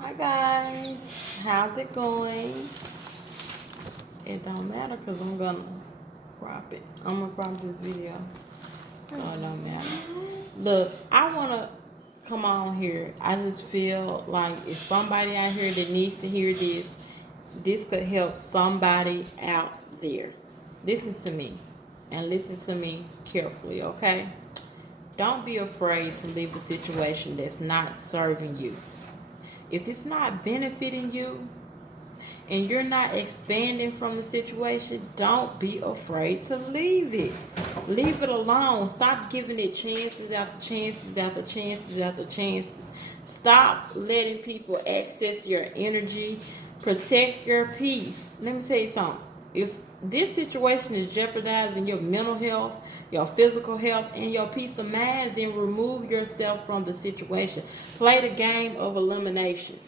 Hi guys, how's it going? It don't matter because I'm gonna crop it. I'm gonna crop this video, so it don't matter. Look, I wanna come on here. I just feel like if somebody out here that needs to hear this, this could help somebody out there. Listen to me, and listen to me carefully, okay? Don't be afraid to leave a situation that's not serving you. If it's not benefiting you, and you're not expanding from the situation, don't be afraid to leave it. Leave it alone. Stop giving it chances after chances after chances after chances. Stop letting people access your energy. Protect your peace. Let me tell you something. If this situation is jeopardizing your mental health, your physical health, and your peace of mind, then remove yourself from the situation. Play the game of elimination.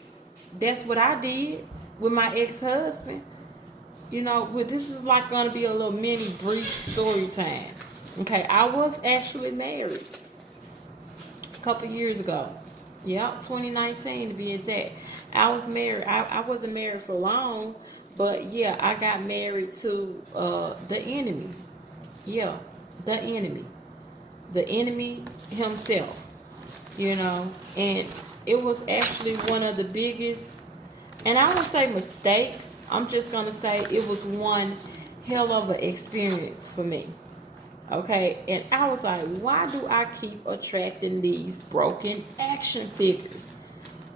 That's what I did with my ex-husband. This is like going to be a little mini brief story time. Okay, I was actually married a couple years ago. Yep, 2019 to be exact. I was married. I wasn't married for long, but yeah, I got married to the enemy. Yeah, the enemy. The enemy himself. And it was actually one of the biggest, and I don't say mistakes, I'm just going to say it was one hell of an experience for me. Okay, and I was like, why do I keep attracting these broken action figures?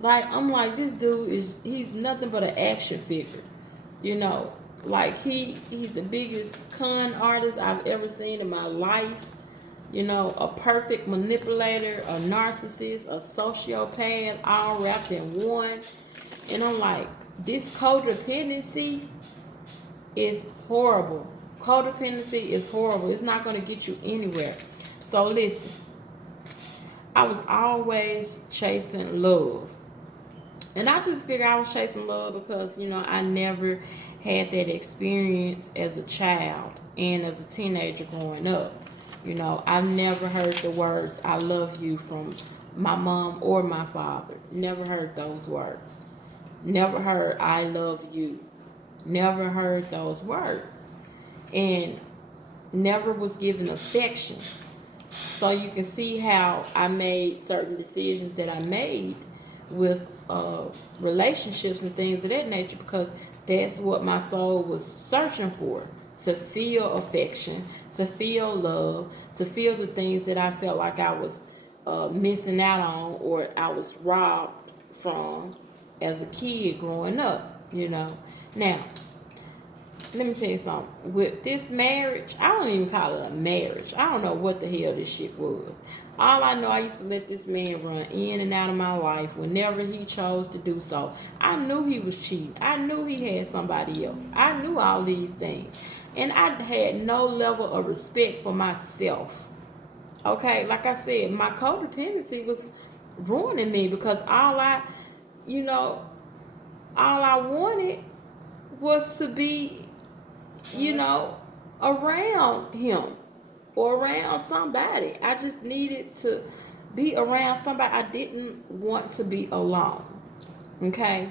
Like, I'm like, this dude he's nothing but an action figure. You know, like he's the biggest con artist I've ever seen in my life. A perfect manipulator, a narcissist, a sociopath, all wrapped in one. And I'm like, this codependency is horrible. Codependency is horrible. It's not going to get you anywhere. So listen, I was always chasing love. And I just figured I was chasing love because, I never had that experience as a child and as a teenager growing up. I never heard the words I love you from my mom or my father. Never heard those words. Never heard I love you. Never heard those words. And never was given affection. So you can see how I made certain decisions that I made with relationships and things of that nature because that's what my soul was searching for. To feel affection, to feel love, to feel the things that I felt like I was missing out on or I was robbed from as a kid growing up. Now, let me tell you something. With this marriage, I don't even call it a marriage. I don't know what the hell this shit was. All I know, I used to let this man run in and out of my life whenever he chose to do so. I knew he was cheating. I knew he had somebody else. I knew all these things. And I had no level of respect for myself. Okay, like I said, my codependency was ruining me because you know, all I wanted was to be around him or around somebody. I just needed to be around somebody. I didn't want to be alone. Okay?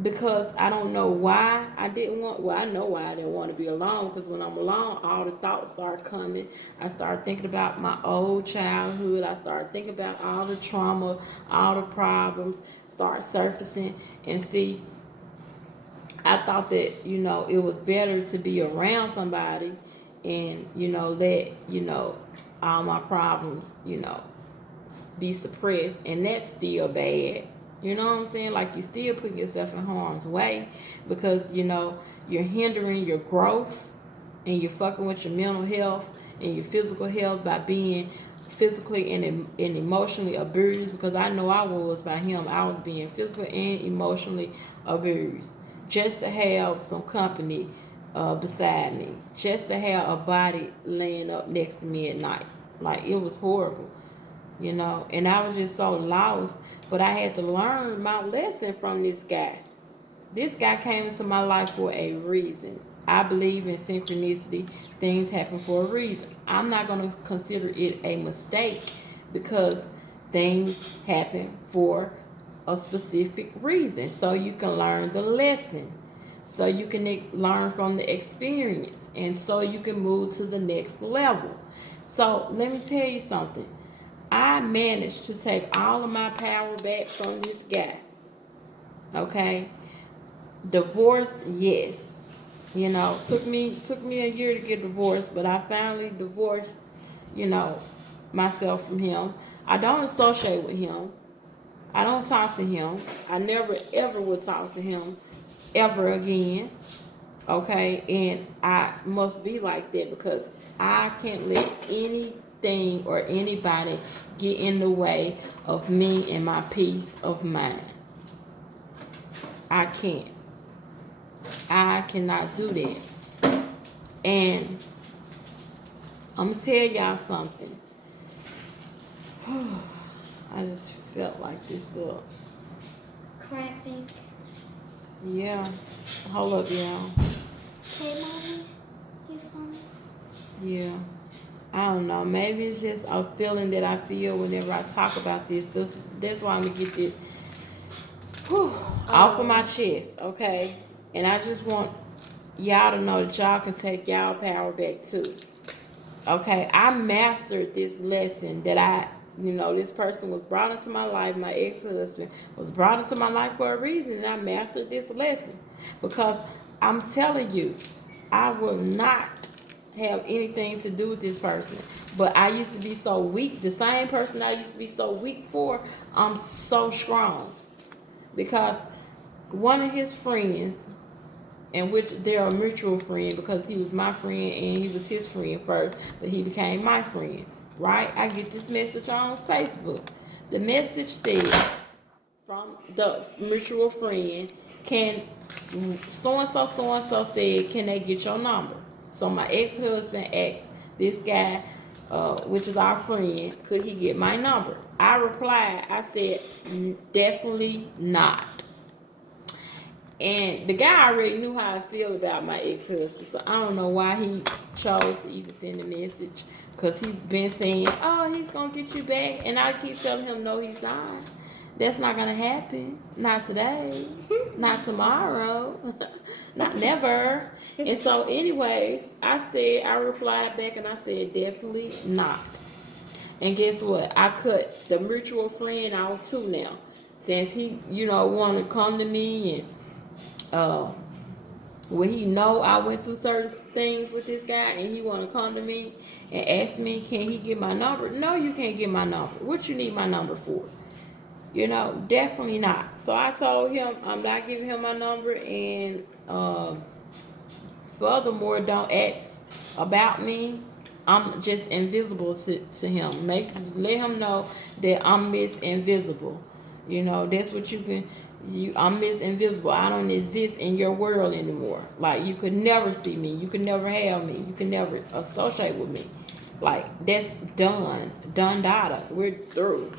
Because I don't know why I didn't want, well, I know why I didn't want to be alone because when I'm alone, all the thoughts start coming. I start thinking about my old childhood. I start thinking about all the trauma, all the problems start surfacing. And see, I thought that, it was better to be around somebody and, let, all my problems, be suppressed. And that's still bad. You know what I'm saying? Like, you still putting yourself in harm's way because, you're hindering your growth and you're fucking with your mental health and your physical health by being physically and emotionally abused, because I know I was by him. I was being physically and emotionally abused just to have some company beside me, just to have a body laying up next to me at night. Like, it was horrible. And I was just so lost. But I had to learn my lesson from this guy. This guy came into my life for a reason. I believe in synchronicity. Things happen for a reason. I'm not going to consider it a mistake because things happen for a specific reason, so you can learn the lesson, so you can learn from the experience, and so you can move to the next level. So let me tell you something. I managed to take all of my power back from this guy. Okay? Divorced, yes. You know, took me a year to get divorced, but I finally divorced, you know, myself from him. I don't associate with him. I don't talk to him. I never ever would talk to him ever again. Okay? And I must be like that because I can't let anything or anybody get in the way of me and my peace of mind. I can't. I cannot do that. And I'm going to tell y'all something. I just felt like this little cramping. Yeah. Hold up, y'all. Hey, Mommy, you fine? Yeah. I don't know. Maybe it's just a feeling that I feel whenever I talk about this. That's why I'm going to get this off of my chest, okay? And I just want y'all to know that y'all can take y'all power back too. Okay? I mastered this lesson that this person was brought into my life. My ex-husband was brought into my life for a reason, and I mastered this lesson. Because I'm telling you, I will not have anything to do with this person. But I used to be so weak. The same person I used to be so weak for, I'm so strong. Because one of his friends, in which they're a mutual friend, because he was my friend and he was his friend first, but he became my friend, right? I get this message on Facebook. The message says from the mutual friend, can so-and-so said, can they get your number? So my ex-husband asked this guy, which is our friend, could he get my number? I replied, I said, definitely not. And the guy already knew how I feel about my ex-husband, so I don't know why he chose to even send a message, because he been saying, oh, he's going to get you back, and I keep telling him, no, he's not. That's not going to happen. Not today. Not tomorrow. Not never. And so anyways, I replied back and I said, definitely not. And guess what? I cut the mutual friend out too now. Since he, want to come to me and when he know I went through certain things with this guy and he want to come to me and ask me, can he get my number? No, you can't get my number. What you need my number for? Definitely not. So I told him I'm not giving him my number, and furthermore, don't ask about me. I'm just invisible to him. Let him know that I'm Miss Invisible. That's what you can. I'm Miss Invisible. I don't exist in your world anymore. Like, you could never see me. You could never have me. You could never associate with me. Like, that's done. Done data. We're through.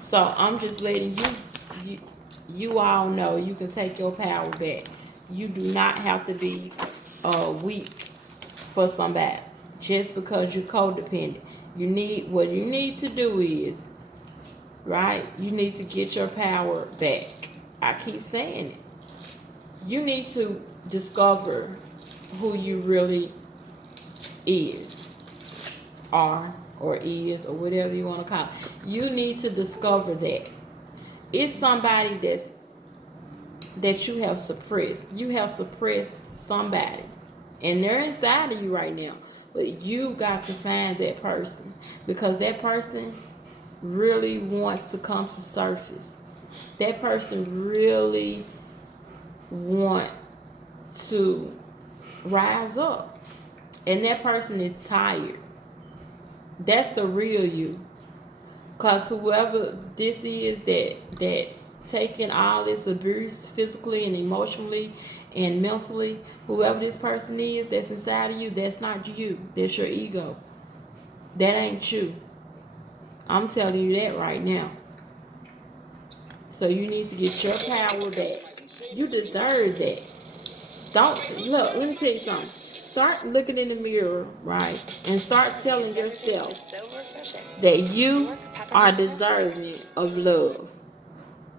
So I'm just letting you all know you can take your power back. You do not have to be weak for somebody just because you're codependent. What you need to do is, right? You need to get your power back. I keep saying it. You need to discover who you really are or is, or whatever you want to call it. You need to discover that. It's somebody that you have suppressed. You have suppressed somebody, and they're inside of you right now. But you got to find that person, because that person really wants to come to surface. That person really want to rise up, and that person is tired. That's the real you. Because whoever this is that's taking all this abuse physically and emotionally and mentally, whoever this person is that's inside of you, that's not you. That's your ego. That ain't you. I'm telling you that right now. So you need to get your power back. You deserve that. Let me tell you something. Start looking in the mirror, right? And start telling yourself that you are deserving of love.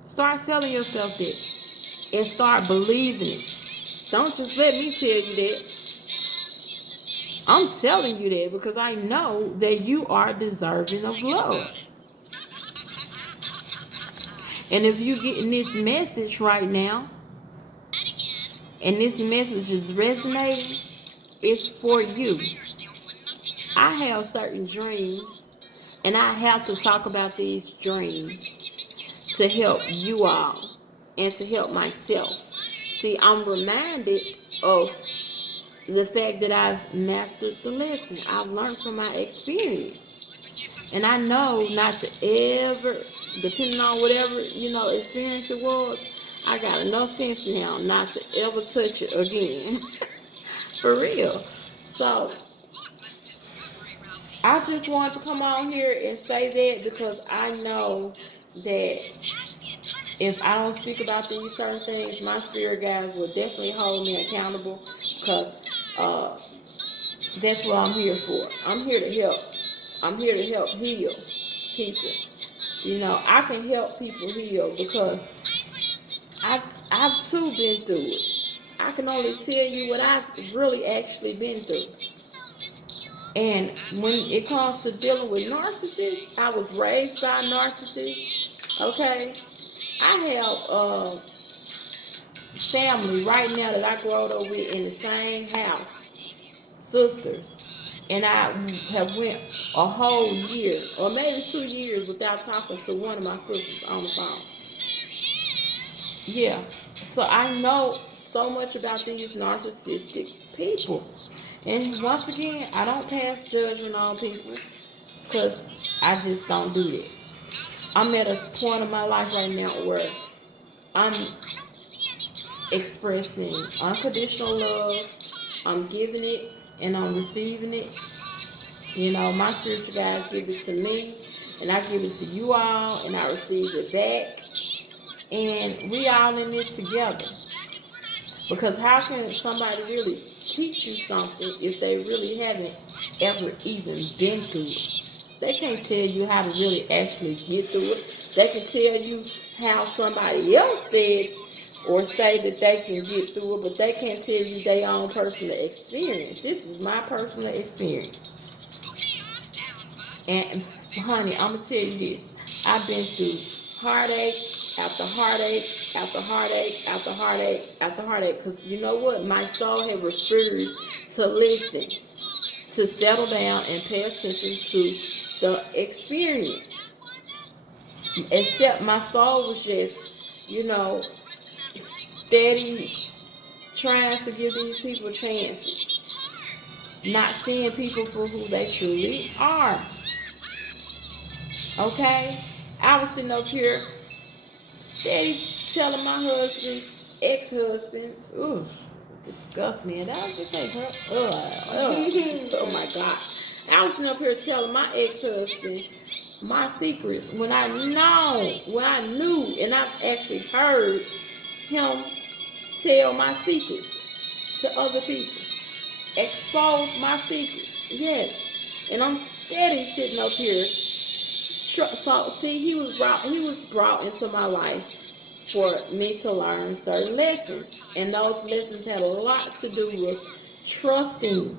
Start telling yourself that and start believing it. Don't just let me tell you that. I'm telling you that because I know that you are deserving of love. And if you're getting this message right now, and this message is resonating, it's for you. I have certain dreams, and I have to talk about these dreams to help you all and to help myself. See, I'm reminded of the fact that I've mastered the lesson. I've learned from my experience. And I know not to ever, depending on whatever, experience it was, I got enough sense now not to ever touch it again. For real. So, I just want to come on here and say that because I know that if I don't speak about these certain things, my spirit guides will definitely hold me accountable because that's what I'm here for. I'm here to help. I'm here to help heal people. I can help people heal because I've too been through it. I can only tell you what I've really actually been through. And when it comes to dealing with narcissists, I was raised by a narcissist. Okay, I have family right now that I grew up with in the same house, sisters, and I have went a whole year or maybe 2 years without talking to one of my sisters on the phone. Yeah, so I know so much about these narcissistic people. And once again, I don't pass judgment on people because I just don't do that. I'm at a point in my life right now where I'm expressing unconditional love. I'm giving it and I'm receiving it. My spiritual guides give it to me and I give it to you all and I receive it back. And we all in this together. Because how can somebody really teach you something if they really haven't ever even been through it? They can't tell you how to really actually get through it. They can tell you how somebody else said or say that they can get through it, but they can't tell you their own personal experience. This is my personal experience. And honey, I'm going to tell you this. I've been through heartache after heartache after heartache after heartache after heartache. Because you know what? My soul had refused to listen, to settle down and pay attention to the experience. Except my soul was just, steady trying to give these people chances. Not seeing people for who they truly are. Okay? I was sitting up here steady telling my husband's ex-husbands, ooh, disgust me. And I was just like, oh my God. I was sitting up here telling my ex-husband my secrets when I knew, and I've actually heard him tell my secrets to other people. Expose my secrets. Yes. And I'm steady sitting up here. So see, he was brought into my life for me to learn certain lessons. And those lessons had a lot to do with trusting